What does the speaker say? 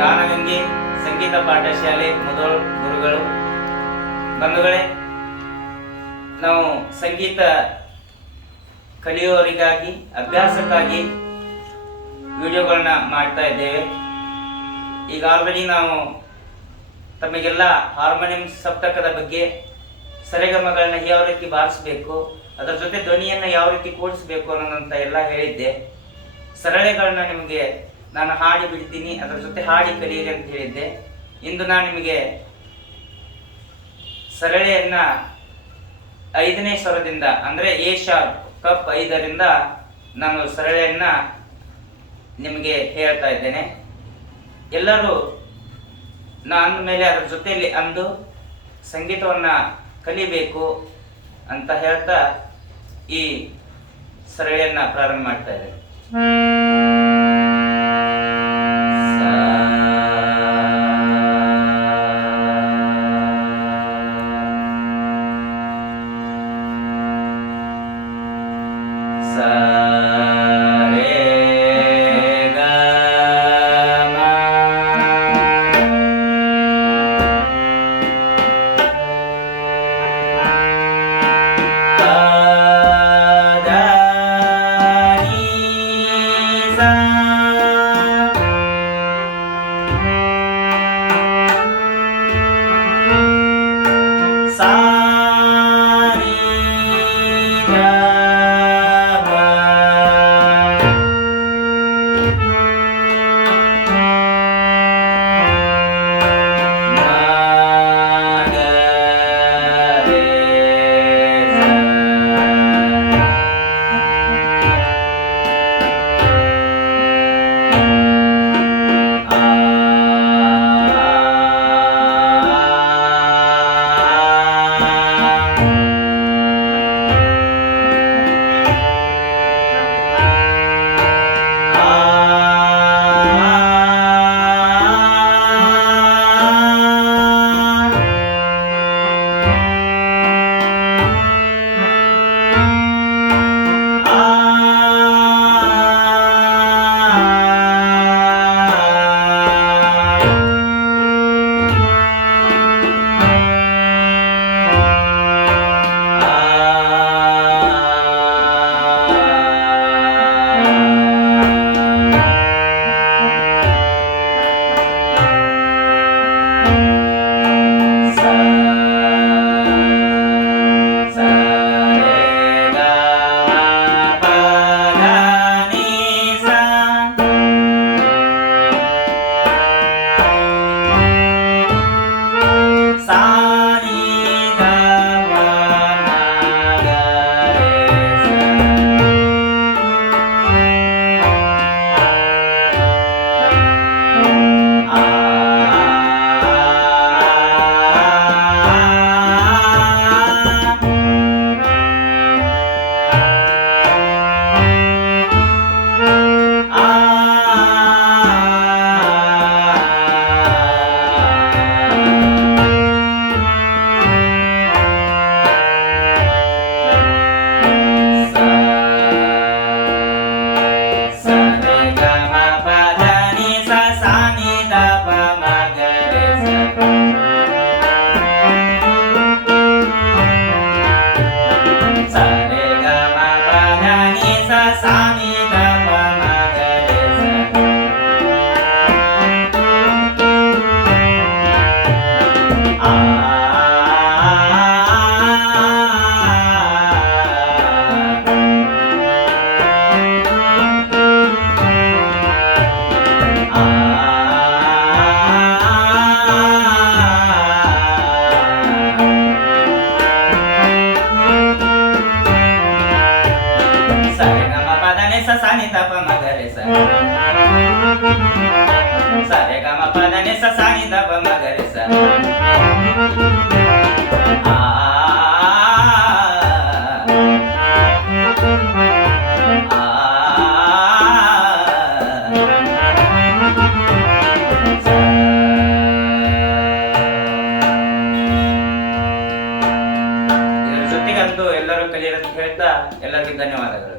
ಗಾನಗಂಗೆ, ಸಂಗೀತ ಪಾಠಶಾಲೆ, ಮೊದಲು ಗುರುಗಳು. ಬಂಧುಗಳೇ, ನಾವು ಸಂಗೀತ ಕಲಿಯುವವರಿಗಾಗಿ ಅಭ್ಯಾಸಕ್ಕಾಗಿ ವಿಡಿಯೋಗಳನ್ನ ಮಾಡ್ತಾ ಇದ್ದೇವೆ. ಈಗ ಆಲ್ರೆಡಿ ನಾವು ತಮಗೆಲ್ಲ ಹಾರ್ಮೋನಿಯಂ ಸಪ್ತಕದ ಬಗ್ಗೆ ಸರಿಗಮಗಳನ್ನ ಯಾವ ರೀತಿ ಬಾರಿಸಬೇಕು, ಅದರ ಜೊತೆ ಧ್ವನಿಯನ್ನು ಯಾವ ರೀತಿ ಕೂಡಿಸಬೇಕು ಅನ್ನೋದಂತ ಎಲ್ಲ ಹೇಳಿದ್ದೆ. ಸರಳೆಗಳನ್ನ ನಿಮಗೆ ನಾನು ಹಾಡಿ ಬಿಡ್ತೀನಿ, ಅದರ ಜೊತೆ ಹಾಡಿ ಕಲಿಯಿರಿ ಅಂತ ಹೇಳಿದ್ದೆ. ಇಂದು ನಾನು ನಿಮಗೆ ಸರಳೆಯನ್ನ ಐದನೇ ಸ್ವರದಿಂದ, ಅಂದ್ರೆ ಎ ಶಾರ್ಪ್ ಕಪ್ ಐದರಿಂದ ನಾನು ಸರಳೆಯನ್ನ ನಿಮಗೆ ಹೇಳ್ತಾ ಇದ್ದೇನೆ. ಎಲ್ಲರೂ ನಾನು ಮೇಲೆ ಅದರ ಜೊತೆಯಲ್ಲಿ ಅಂದು ಸಂಗೀತವನ್ನ ಕಲಿಬೇಕು ಅಂತ ಹೇಳ್ತಾ ಈ ಸರಳೆಯನ್ನು ಪ್ರಾರಂಭ ಮಾಡ್ತಾ ಇದ್ದೇನೆ. Uh, ಗಮ ಸಾಯಿದವ ಸ ಸಾನಿ ದಪ ಮಗರೆ ಸ ಆ. ಇದರ ಜೊತೆಗಂತೂ ಎಲ್ಲರೂ ಕಲಿಯರಂತ ಹೇಳ್ತಾ ಎಲ್ಲರಿಗೂ ಧನ್ಯವಾದಗಳು.